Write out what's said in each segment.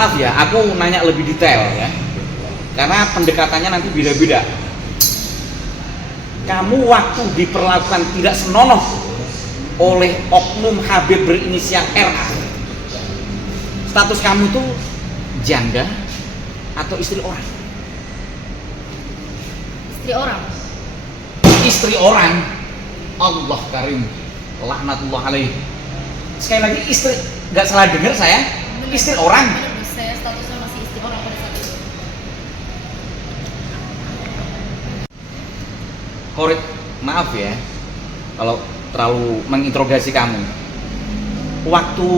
Maaf ya, aku nanya lebih detail ya, karena pendekatannya nanti beda-beda. Kamu waktu diperlakukan tidak senonoh oleh oknum Habib berinisial RA, status kamu tuh janda atau istri orang? Istri orang. Istri orang. Allah karim, laknatullah alaih. Sekali lagi istri, nggak salah dengar saya, Bener. istri orang. Bener, saya statusnya masih istri orang pada saat itu. Khorid, maaf ya kalau terlalu menginterogasi kamu. Waktu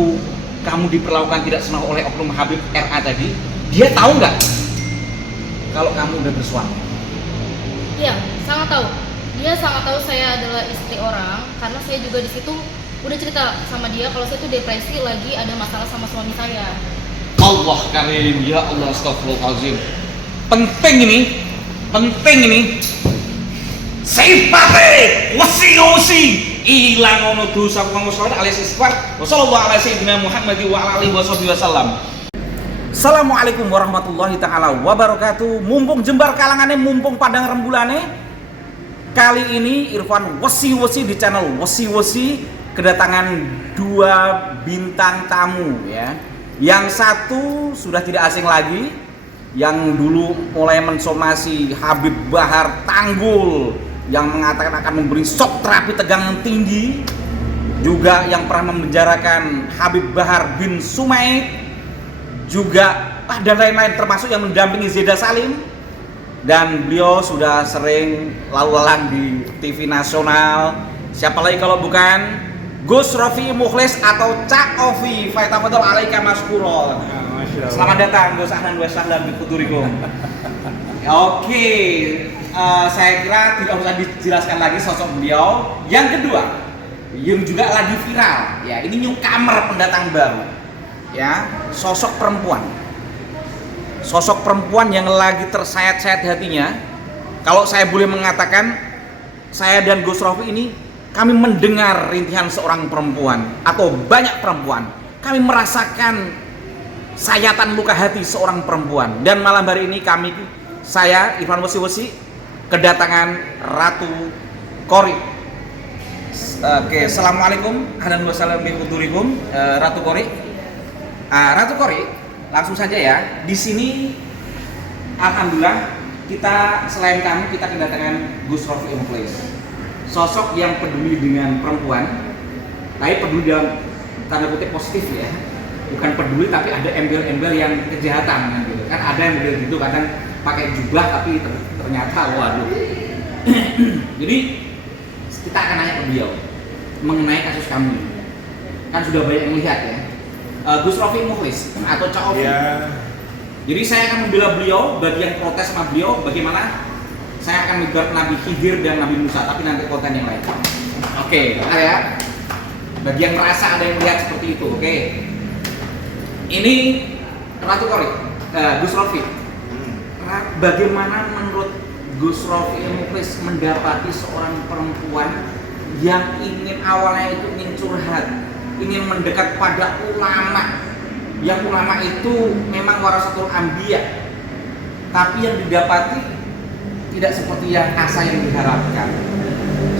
kamu diperlakukan tidak senonoh oleh oknum Habib RA tadi, dia tahu nggak kalau kamu udah bersuami? Iya, sangat tahu. Dia sangat tahu saya adalah istri orang karena saya juga di situ udah cerita sama dia kalau saya tuh depresi, lagi ada masalah sama suami saya. Allah karim, ya Allah, astagfirullahaladzim. Penting ini. Sifate wasi ilang ono dosa kang saleh alias istighfar. Wassallallahu ala sayyidina Muhammad wa ala alihi wasallam. Assalamualaikum warahmatullahi taala wabarakatuh. Mumpung jembar kalangane, mumpung padang rembulane. Kali ini Irfan Wasi di channel Wasi kedatangan dua bintang tamu ya. Yang satu sudah tidak asing lagi, yang dulu mulai mensomasi Habib Bahar Tanggul yang mengatakan akan memberi shock terapi tegangan tinggi, juga yang pernah memenjarakan Habib Bahar bin Sumaid, juga dan lain-lain, termasuk yang mendampingi Zeda Salim. Dan beliau sudah sering lalu-lalang di TV nasional. Siapa lagi kalau bukan Gus Rofi Mukhlis atau Cak Ovi. Faitafadol alaika maskuro. Selamat datang Gus, ahlan wa sahlan bi hudurikum. Oke, saya kira tidak usah dijelaskan lagi sosok beliau. Yang kedua, yang juga lagi viral ya, ini newcomer, pendatang baru ya, sosok perempuan yang lagi tersayat-sayat hatinya. Kalau saya boleh mengatakan, saya dan Gus Rofi ini, kami mendengar rintihan seorang perempuan atau banyak perempuan. Kami merasakan sayatan luka hati seorang perempuan. Dan malam hari ini saya Irfan Wasi kedatangan Ratu Qori. Oke, assalamualaikum, ahlan wa sahlan bi hudurikum, Ratu Qori. Ratu Qori, langsung saja ya. Di sini alhamdulillah kita selain kamu, kita kedatangan Gus Rofi Mukhlis. Sosok yang peduli dengan perempuan, tapi peduli dalam tanda kutip positif ya. Bukan peduli tapi ada embel-embel yang kejahatan gitu. Kan ada yang model gitu, kadang pakai jubah tapi ternyata waduh. Jadi kita akan nanya ke beliau mengenai kasus kamu. Kan sudah banyak yang lihat ya. Gus Rofi Mukhlis atau Cak Ovi. Yeah. Jadi saya akan membela beliau bagi yang protes sama beliau, bagaimana saya akan membela Nabi Khidir dan Nabi Musa, tapi nanti konten yang lain. Oke, ya. Bagi yang merasa ada yang melihat seperti itu, oke. Ini Ratu Qori, Gus Rofi. Bagaimana menurut Gus Rofi Mukhlis mendapati seorang perempuan yang awalnya ingin curhat, ingin mendekat pada ulama, yang ulama itu memang warasatul anbiya, tapi yang didapati tidak seperti yang asa yang diharapkan,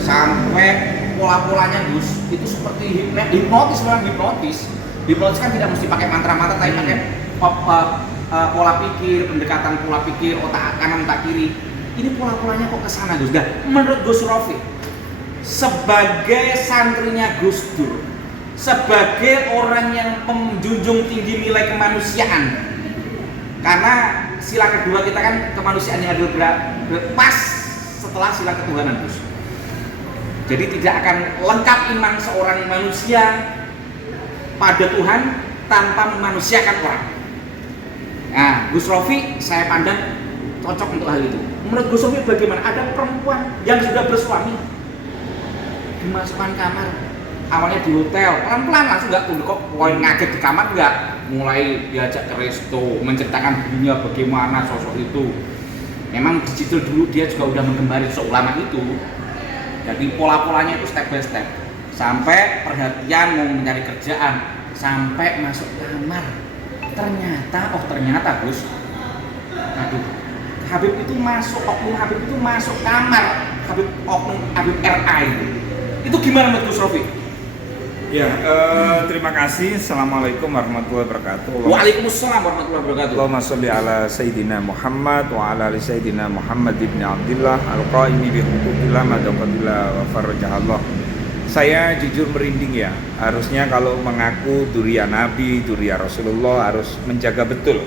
sampai pola-polanya Gus itu seperti hipnotis. Hipnotis kan tidak mesti pakai mantra-mantra, tapi pakai pola pikir, pendekatan pola pikir, otak kanan otak kiri. Ini pola-polanya kok kesana Gus. Nah, menurut Gus Rofi sebagai santrinya Gus Dur, sebagai orang yang menjunjung tinggi nilai kemanusiaan, karena sila kedua kita kan kemanusiaan yang adil pas setelah sila ketuhanan Gus. Jadi tidak akan lengkap iman seorang manusia pada Tuhan tanpa memanusiakan orang. Nah, Gus Rofi saya pandang cocok untuk hal itu. Menurut Gus Rofi bagaimana? Ada perempuan yang sudah bersuami dimasukkan kamar, awalnya di hotel, pelan-pelan langsung nggak tunduk kok, poin ngaget di kamar nggak, mulai diajak ke resto, menceritakan dirinya bagaimana sosok itu. Memang di situ dulu dia juga udah menggembari sosok ulama itu. Jadi pola-polanya itu step by step, sampai perhatian mau mencari kerjaan, sampai masuk kamar ternyata Gus. Aduh, Habib itu masuk, oknum Habib itu masuk kamar oknum Habib RA itu. Itu gimana menurut Gus Rofi? Ya, terima kasih. Assalamualaikum warahmatullahi wabarakatuh. Waalaikumsalam warahmatullahi wabarakatuh. Allahumma sholli ala Sayyidina Muhammad wa ala ali Sayyidina Muhammad ibn Abdillah al-qaimi bi huquqillah madaqatillah wa farajahallah. Saya jujur merinding ya. Harusnya kalau mengaku duriya Nabi, duriya Rasulullah harus menjaga betul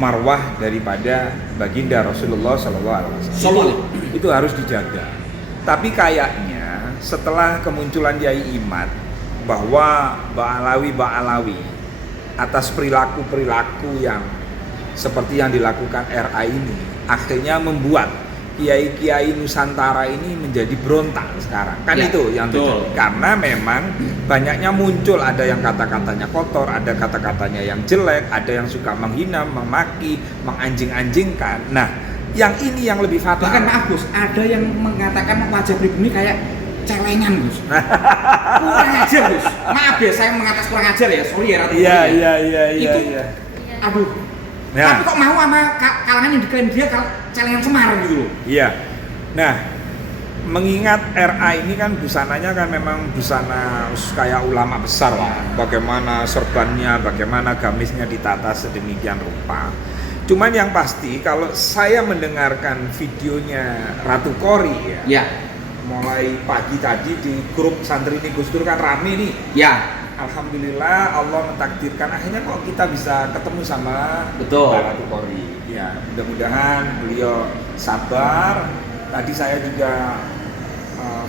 marwah daripada baginda Rasulullah sallallahu alaihi wasallam. Itu harus dijaga. Tapi kayaknya setelah kemunculan Yai Imad bahwa Ba'alawi atas perilaku-perilaku yang seperti yang dilakukan RA ini akhirnya membuat kiai-kiai Nusantara ini menjadi berontak sekarang kan ya, itu yang betul. terjadi karena memang banyaknya muncul ada yang kata-katanya kotor, ada kata-katanya yang jelek, ada yang suka menghina, memaki, menganjing-anjingkan. Nah, yang ini yang lebih fatal. Bahkan maaf Gus, ada yang mengatakan wajah pribumi kayak celengan Gus. Kurang ajar Gus. Maaf ya saya mengatas kurang ajar ya. Sorry ya Ratu. Iya. Itu aduh. Nah. Tapi kok mau sama kalangan yang diklaim dia celengan Semar gitu loh. Iya. Nah, mengingat RA ini kan busananya kan memang busana kayak ulama besar lah. Bagaimana serbannya, bagaimana gamisnya ditata sedemikian rupa. Cuman yang pasti kalau saya mendengarkan videonya Ratu Kori ya. Ya. Mulai pagi tadi di grup santri ini Gus Dur kan rame nih. Ya. Alhamdulillah Allah mentakdirkan akhirnya kok kita bisa ketemu sama Betul. Mbak Ratu Kori. Ya, mudah-mudahan beliau sabar. Tadi saya juga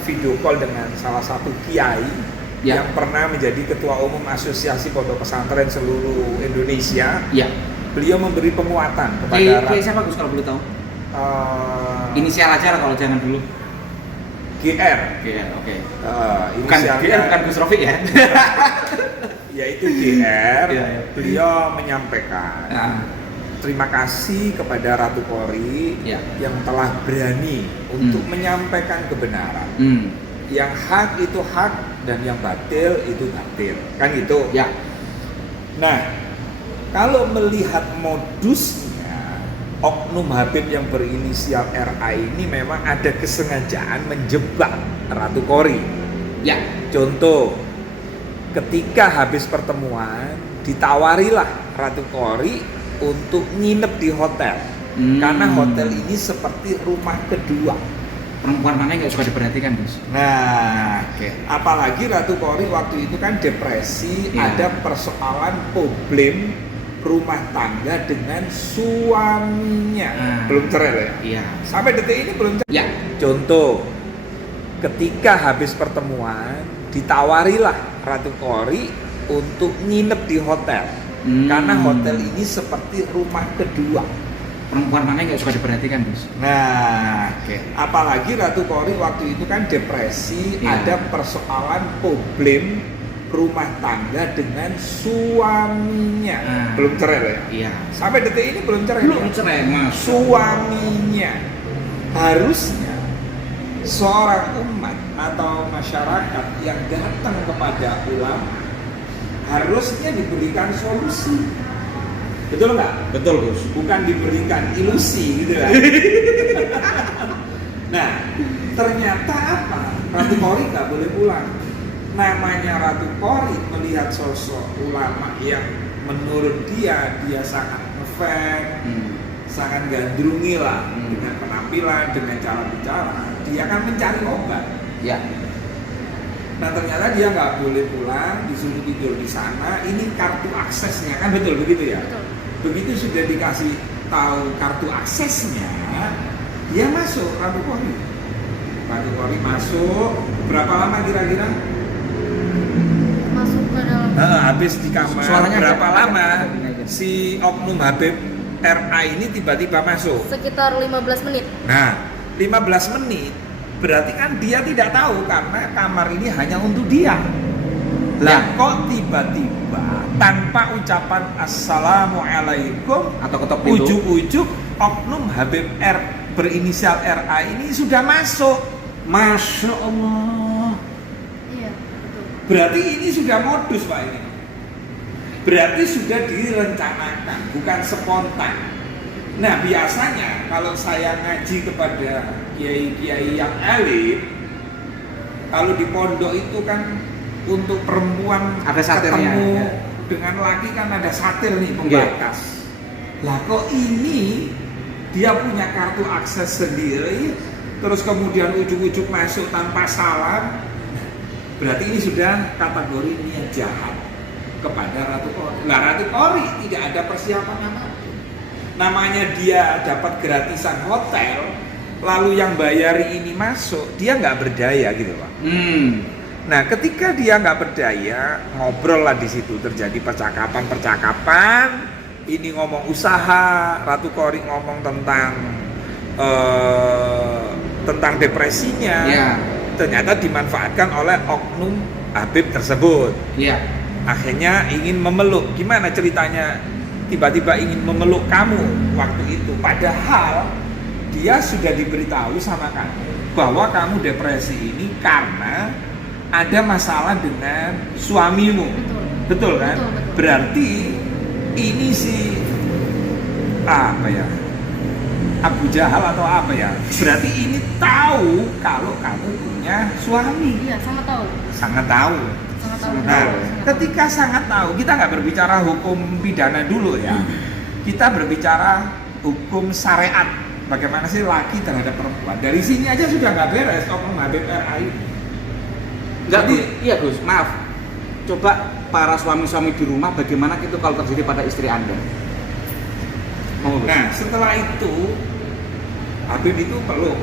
video call dengan salah satu kiai yang pernah menjadi ketua umum Asosiasi Pondok Pesantren seluruh Indonesia. Ya. Beliau memberi penguatan kepada Kiai siapa Gus kalau boleh tahu? Inisial aja kalau jangan dulu. GR. Oke. Bukan Inisialnya GR, bukan Gus Rofi ya. Yaitu GR. Iya. Beliau menyampaikan terima kasih kepada Ratu Kori yang telah berani untuk menyampaikan kebenaran. Yang hak itu hak dan yang batil itu batil. Kan gitu. Ya. Nah, kalau melihat modusnya oknum Habib yang berinisial RA ini memang ada kesengajaan menjebak Ratu Kori. Ya. Contoh, ketika habis pertemuan ditawarilah Ratu Kori untuk nginep di hotel. Karena hotel ini seperti rumah kedua. Perempuan mana yang nggak suka diperhatikan Gus? Nah, apalagi Ratu Kori waktu itu kan depresi, ada persoalan problem rumah tangga dengan suaminya. Belum cerai ya? Iya. Sampai detik ini belum cerai. Ya. Contoh, ketika habis pertemuan ditawarilah Ratu Kori untuk nginep di hotel. Karena hotel ini seperti rumah kedua. Perempuan mana yang nggak suka diperhatikan Gus? Nah, apalagi Ratu Kori waktu itu kan depresi, ada persoalan problem rumah tangga dengan suaminya. Belum cerai ya? Iya. Sampai detik ini belum cerai. Belum cerai Mas. Suaminya. Harusnya seorang umat atau masyarakat yang datang kepada ulama harusnya diberikan solusi. Betul nggak? Betul Gus. Bukan diberikan ilusi gitu kan. Nah, ternyata apa? Ratu Kori nggak boleh pulang. Namanya Ratu Kori melihat sosok ulama yang menurut dia sangat ngefans, sangat gandrungi lah dengan penampilan, dengan cara bicara. Dia akan mencari obat. Ya. Nah ternyata dia nggak boleh pulang, disuruh tidur di sana. Ini kartu aksesnya kan betul begitu ya? Betul. Begitu sudah dikasih tahu kartu aksesnya, dia masuk Ratu Kori. Ratu Kori masuk. Berapa lama kira-kira? Masuk ke dalam. Habis di kamar. Suaranya berapa agak- lama agak- si oknum Habib RA ini tiba-tiba masuk? Sekitar 15 menit. Nah, 15 menit berarti kan dia tidak tahu karena kamar ini hanya untuk dia. Lah kok tiba-tiba tanpa ucapan assalamualaikum Atau ketok pintu. ujuk-ujuk oknum Habib R berinisial RA ini sudah masuk. Masya Allah. Iya, betul. Berarti ini sudah modus Pak ini. berarti sudah direncanakan, bukan spontan. Nah biasanya kalau saya ngaji kepada kiai-kiai yang elit, kalau di pondok itu kan untuk perempuan Ada satirnya, ketemu ya. dengan laki kan ada satir nih pembatas. Lah kok ini dia punya kartu akses sendiri, terus kemudian ujuk-ujuk masuk tanpa salam, berarti ini sudah kategori niat jahat kepada Ratu Kori. Lah Ratu Kori tidak ada persiapan apapun. Namanya dia dapat gratisan hotel, lalu yang bayari ini masuk, dia nggak berdaya gitu Pak. Nah ketika dia nggak berdaya, ngobrol lah di situ, terjadi percakapan, ini ngomong usaha, Ratu Kori ngomong tentang depresinya, Ya. ternyata dimanfaatkan oleh oknum Habib tersebut. Iya. Akhirnya ingin memeluk. Gimana ceritanya tiba-tiba ingin memeluk kamu waktu itu? Padahal dia sudah diberitahu sama kamu bahwa kamu depresi ini karena ada masalah dengan suamimu. Betul kan? Betul. Berarti ini si apa ya? Abu Jahal atau apa ya? Berarti ini tahu kalau kamu punya suami. Iya, sangat tahu. Sangat tahu. Sangat tahu. Nah, Sangat tahu. ketika sangat tahu, kita nggak berbicara hukum pidana dulu ya. Kita berbicara hukum syariat. Bagaimana sih laki terhadap perempuan? Dari sini aja sudah nggak beres oknum Habib RA ini. Enggak, Jadi, iya Gus, maaf. Coba para suami-suami di rumah bagaimana itu kalau terjadi pada istri Anda? Mau Gus? nah setelah itu Habib itu peluk.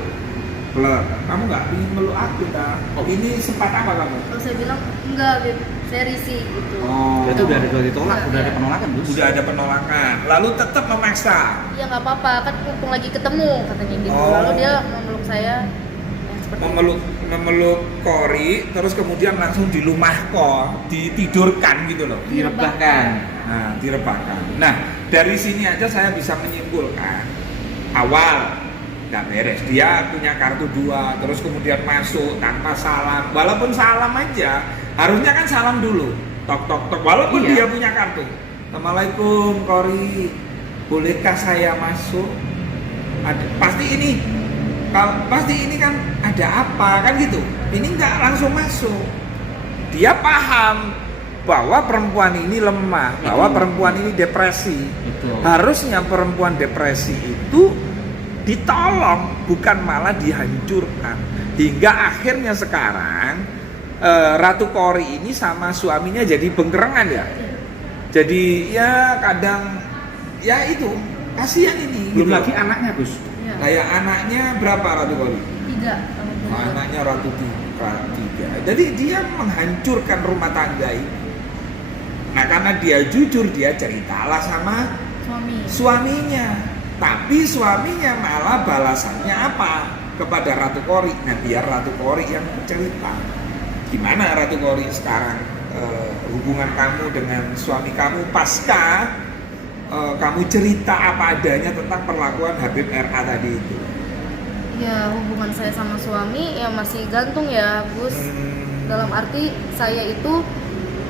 Kamu nggak ingin meluk aku tak? Oh. Ini sempat apa kamu? Terus saya bilang, enggak Beb, saya risih gitu. Oh. Berarti udah ditolak, Iya, udah ada iya. penolakan Gus? Udah ada penolakan, lalu tetap memaksa. Ya nggak apa-apa, kan mumpung lagi ketemu katanya gitu. Oh. Lalu dia memeluk saya yang seperti memeluk Kori, terus kemudian langsung dilumahkan, ditidurkan gitu loh. Direbahkan. Nah, direbahkan. Nah, dari sini aja saya bisa menyimpulkan awal nggak beres. Dia punya kartu 2, terus kemudian masuk tanpa salam. Walaupun salam aja, harusnya kan salam dulu. Tok tok tok. Walaupun Iya. dia punya kartu. Assalamualaikum Kori, bolehkah saya masuk? Pasti ini kan ada apa kan gitu. Ini nggak langsung masuk. Dia paham bahwa perempuan ini lemah, bahwa perempuan ini depresi. Betul. Harusnya perempuan depresi itu ditolong, bukan malah dihancurkan. Hingga akhirnya sekarang Ratu Kori ini sama suaminya jadi bengkerengan ya. Jadi ya kadang ya itu kasihan ini. Belum gitu. lagi anaknya Gus. Iya. Kayak anaknya berapa Ratu Kori? 3. Anaknya Ratu Tiga. Jadi dia menghancurkan rumah tangga ini. Nah karena dia jujur, dia ceritalah sama suaminya. Tapi suaminya malah balasannya apa kepada Ratu Kori? Nah biar Ratu Kori yang cerita. Gimana Ratu Kori sekarang hubungan kamu dengan suami kamu pasca kamu cerita apa adanya tentang perlakuan Habib RA tadi itu? Ya hubungan saya sama suami ya masih gantung ya Gus. Dalam arti saya itu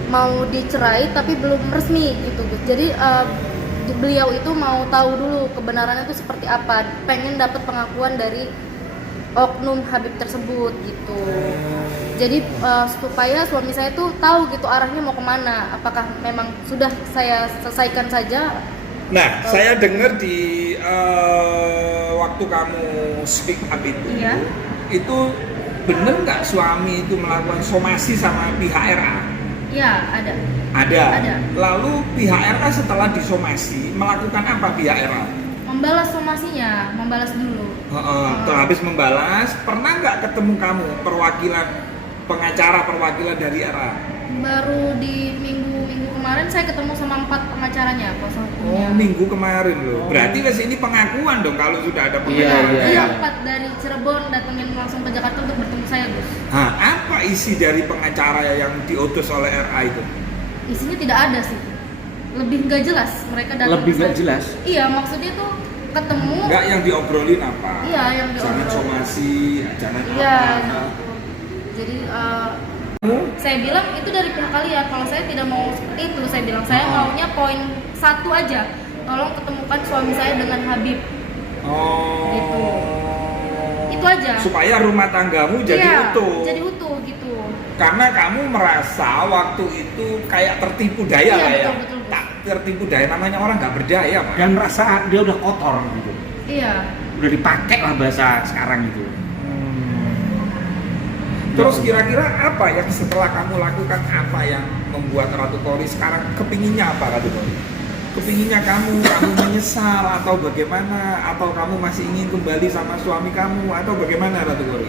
mau dicerai tapi belum resmi gitu Gus. Jadi beliau itu mau tahu dulu kebenarannya itu seperti apa, pengen dapat pengakuan dari oknum Habib tersebut gitu. Jadi supaya suami saya tuh tahu gitu arahnya mau kemana, apakah memang sudah saya selesaikan saja. Nah, saya dengar di waktu kamu speak up itu, Iya. itu bener nggak suami itu melakukan somasi sama pihak RA? Ya ada. Ada. Lalu pihak RA setelah disomasi melakukan apa pihak RA? Membalas somasinya, membalas dulu. Setelah habis membalas, pernah nggak ketemu kamu pengacara perwakilan dari RA? Baru di minggu kemarin saya ketemu sama 4 pengacaranya kuasa hukumnya. Oh, minggu kemarin loh. Berarti ke sini pengakuan dong kalau sudah ada Iya, pengacara. iya. Dia 4 dari Cirebon datengin langsung ke Jakarta untuk bertemu saya Gus. Nah, apa isi dari pengacara yang diutus oleh RA itu? Isinya tidak ada sih, lebih nggak jelas mereka datang Lebih ke nggak saya. jelas? Iya, maksudnya tuh ketemu. Enggak yang diobrolin apa? Iya, yang Jangan diobrolin. somasi, jangan Iya apa. gitu. Jadi Saya bilang itu dari pihak kalian. Kalau saya tidak mau seperti itu, saya bilang saya maunya poin 1 aja. Tolong ketemukan suami saya dengan Habib. Oh. Gitu. Itu aja. Supaya rumah tanggamu jadi Iya, utuh. jadi utuh gitu. Karena kamu merasa waktu itu kayak tertipu daya Iya, lah ya. betul. Tak tertipu daya, namanya orang nggak berdaya, Pak. Dan merasa dia udah kotor gitu. Iya. Udah dipakai lah bahasa sekarang itu. Terus kira-kira apa yang setelah kamu lakukan, apa yang membuat Ratu Kori sekarang kepinginnya apa, Ratu Kori? Kepinginnya kamu menyesal atau bagaimana? Atau kamu masih ingin kembali sama suami kamu atau bagaimana, Ratu Kori?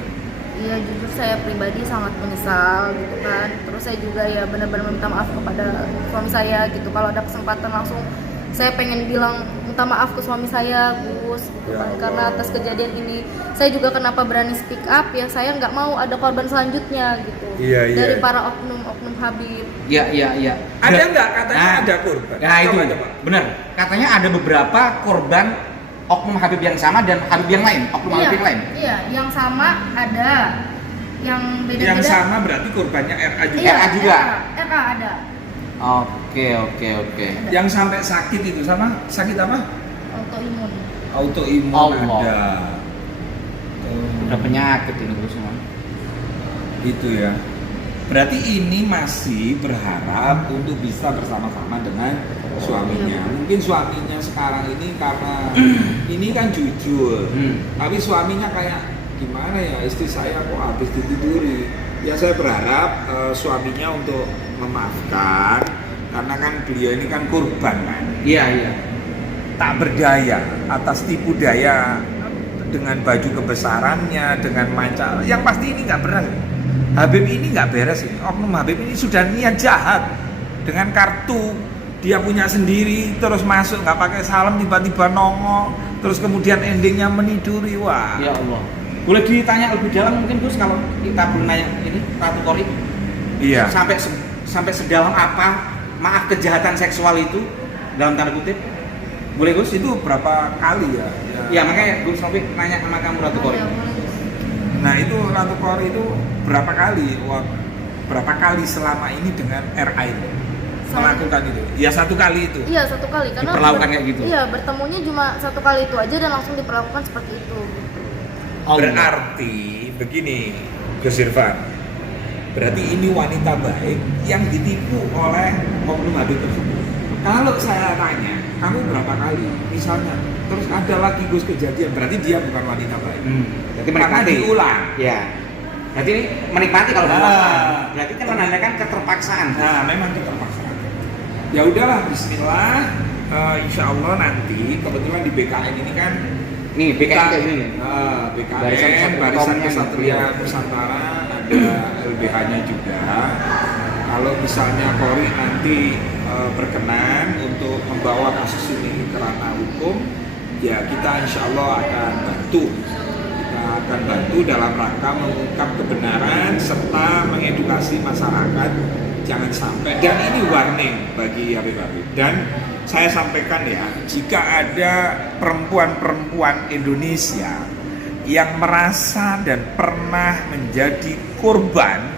Iya, jujur saya pribadi sangat menyesal gitu kan. Terus saya juga ya benar-benar minta maaf kepada suami saya gitu. Kalau ada kesempatan langsung saya pengen bilang minta maaf ke suami saya, Gus, gitu Ya kan. Allah. Karena atas kejadian ini saya juga kenapa berani speak up ya, saya nggak mau ada korban selanjutnya gitu. Iya, iya. Dari para oknum-oknum Habib. Iya. Ada nggak katanya Nah, ada korban? Nah itu Coba. benar. Katanya ada beberapa korban oknum Habib yang sama dan Habib yang lain, oknum Habib yang lain. Iya, yang sama ada, yang beda-beda. Yang sama berarti korbannya RA juga. Iya, RA juga? RA ada. Oke. Yang sampai sakit itu sama sakit apa? Autoimun. Autoimun Allah. ada. Udah penyakit ini Gus semua. Itu ya. Berarti ini masih berharap untuk bisa bersama-sama dengan suaminya. Mungkin suaminya sekarang ini karena ini kan jujur, tapi suaminya kayak gimana ya, istri saya kok habis ditiduri. Ya saya berharap suaminya untuk memaafkan, karena kan beliau ini kan korban kan. Iya. Tak berdaya atas tipu daya dengan baju kebesarannya, dengan manca. Yang pasti ini nggak beres. Habib ini nggak beres ini. Oknum Habib ini sudah niat jahat dengan kartu dia punya sendiri, terus masuk nggak pakai salam, tiba-tiba nongol, terus kemudian endingnya meniduri. Wah. Ya Allah. Boleh ditanya lebih dalam mungkin Gus kalau kita belum nanya ini Ratu Kori. Iya. Sampai sedalam apa maaf kejahatan seksual itu dalam tanda kutip? Boleh Gus? Itu berapa kali ya? Ya makanya Gus Novi nanya sama kamu Ratu Kori. Ya, boleh, Gus. Nah itu Ratu Kori itu berapa kali? Berapa kali selama ini dengan RA itu melakukan itu? Ya 1 kali itu. Iya, 1 kali karena Diperlakukan kayak gitu? Iya, bertemunya cuma 1 kali itu aja dan langsung diperlakukan seperti itu. Berarti begini, Gus Irfan. Berarti ini wanita baik yang ditipu oleh oknum Habib tersebut. Kalau saya tanya, kamu berapa kali? Misalnya, terus ada lagi Gus kejadian, berarti dia bukan wanita baik. Berarti Karena menikmati. diulang. Ya. Berarti ini menikmati kalau Nah. diulang. Berarti kan menandakan keterpaksaan. Nah, memang keterpaksaan. Ya udahlah, Bismillah. Insya Allah nanti kebetulan di BKN ini kan Nih BKN kayak gini. BKN Barisan Kesatria Nusantara, ada LBH-nya juga. Kalau misalnya Kori nanti berkenan untuk membawa kasus ini ke ranah hukum, ya kita insya Allah akan bantu. Kita akan bantu dalam rangka mengungkap kebenaran serta mengedukasi masyarakat. Jangan sampai, dan ini warning bagi Habib-Habib. Dan saya sampaikan ya, jika ada perempuan-perempuan Indonesia yang merasa dan pernah menjadi korban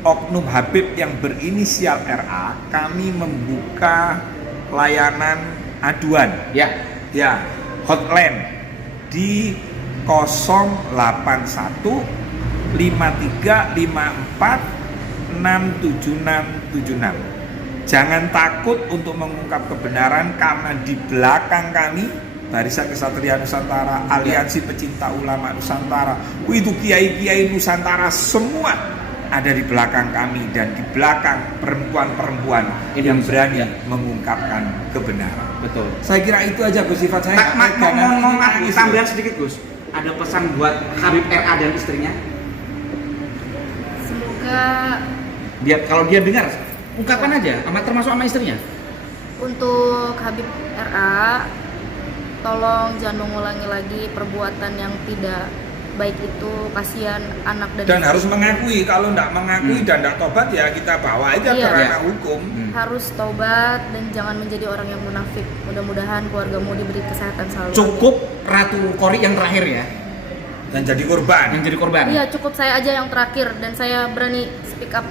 oknum Habib yang berinisial RA, kami membuka layanan aduan ya hotline di 081 5354 67676. Jangan takut untuk mengungkap kebenaran, karena di belakang kami Barisan Kesatria Nusantara, Aliansi Pecinta Ulama Nusantara, itu kiai-kiai Nusantara semua ada di belakang kami, dan di belakang perempuan-perempuan yang berani mengungkapkan kebenaran. Betul. Saya kira itu aja Gus Sifat saya. Ngomong tambahan sedikit Gus. Ada pesan buat Habib RA dan istrinya? Semoga Kalau dia dengar, ungkapkan aja, termasuk sama istrinya. untuk Habib RA, tolong jangan mengulangi lagi perbuatan yang tidak baik itu, kasihan anak Dan harus mengakui, kalau tidak mengakui dan tidak tobat ya kita bawa aja ke Iya. ranah hukum. harus taubat dan jangan menjadi orang yang munafik. Mudah-mudahan keluargamu diberi kesehatan selalu. Cukup Ratu Kori yang terakhir ya. Dan jadi korban. yang jadi korban. Iya, cukup saya aja yang terakhir dan saya berani speak up.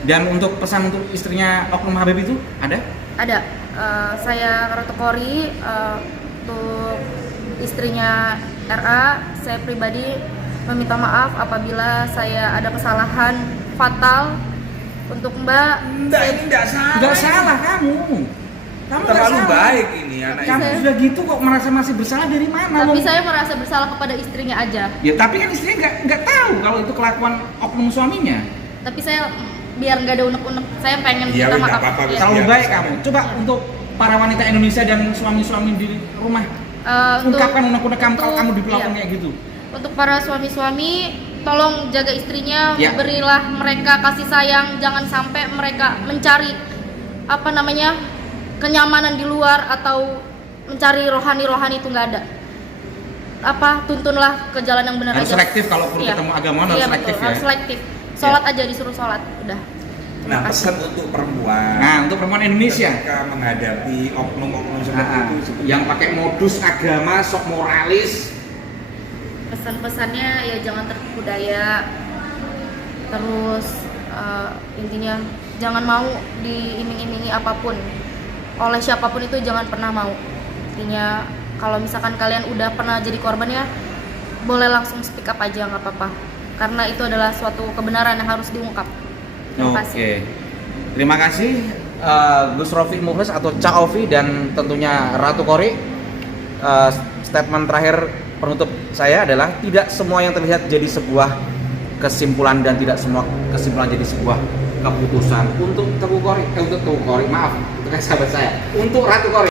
Dan untuk pesan untuk istrinya Oknum Habib itu ada? Ada. Saya Ratu Kori, untuk istrinya RA, saya pribadi meminta maaf apabila saya ada kesalahan fatal. Untuk Mbak, Enggak, ini enggak salah. Tidak salah kamu. Kamu nggak Terlalu salah. baik ini anak Kamu ini. sudah gitu kok merasa masih bersalah dari mana? tapi Wong? saya merasa bersalah kepada istrinya aja. Ya tapi kan istrinya nggak tahu kalau itu kelakuan oknum suaminya. Tapi saya biar nggak ada unek-unek, saya pengen Iya, minta nggak maaf. apa-apa, Ya. Terlalu Iya, baik bisa. kamu. Coba untuk para wanita Indonesia dan suami-suami di rumah, Untuk- ungkapkan unek-unek kamu kalau untuk- kamu diperlakukan iya. kayak gitu. Untuk para suami-suami, tolong jaga istrinya, Ya. berilah mereka kasih sayang, jangan sampai mereka mencari kenyamanan di luar atau mencari rohani-rohani itu nggak ada. Tuntunlah ke jalan yang benar Harus aja. selektif kalau perlu Iya. ketemu agama harus Iya, selektif betul, ya. harus selektif. Sholat aja disuruh sholat, udah. Nah, Terima kasih. pesan untuk perempuan. Nah, untuk perempuan Indonesia Ketika menghadapi oknum-oknum seperti Nah, itu, seperti yang pakai modus agama sok moralis, Pesan-pesannya ya jangan tertipu daya. Terus intinya jangan mau diiming-imingi apapun oleh siapapun, itu jangan pernah mau. Intinya kalau misalkan kalian udah pernah jadi korban ya boleh langsung speak up aja, nggak apa-apa, karena itu adalah suatu kebenaran yang harus diungkap. Terima kasih. Oke. Terima kasih Gus Rofiq Mukhlis atau Cak Ovi dan tentunya Ratu Kori. Statement terakhir penutup saya adalah tidak semua yang terlihat jadi sebuah kesimpulan dan tidak semua kesimpulan jadi sebuah keputusan. Untuk Teguh Kori, maaf, untuk sahabat saya, untuk Ratu Kori.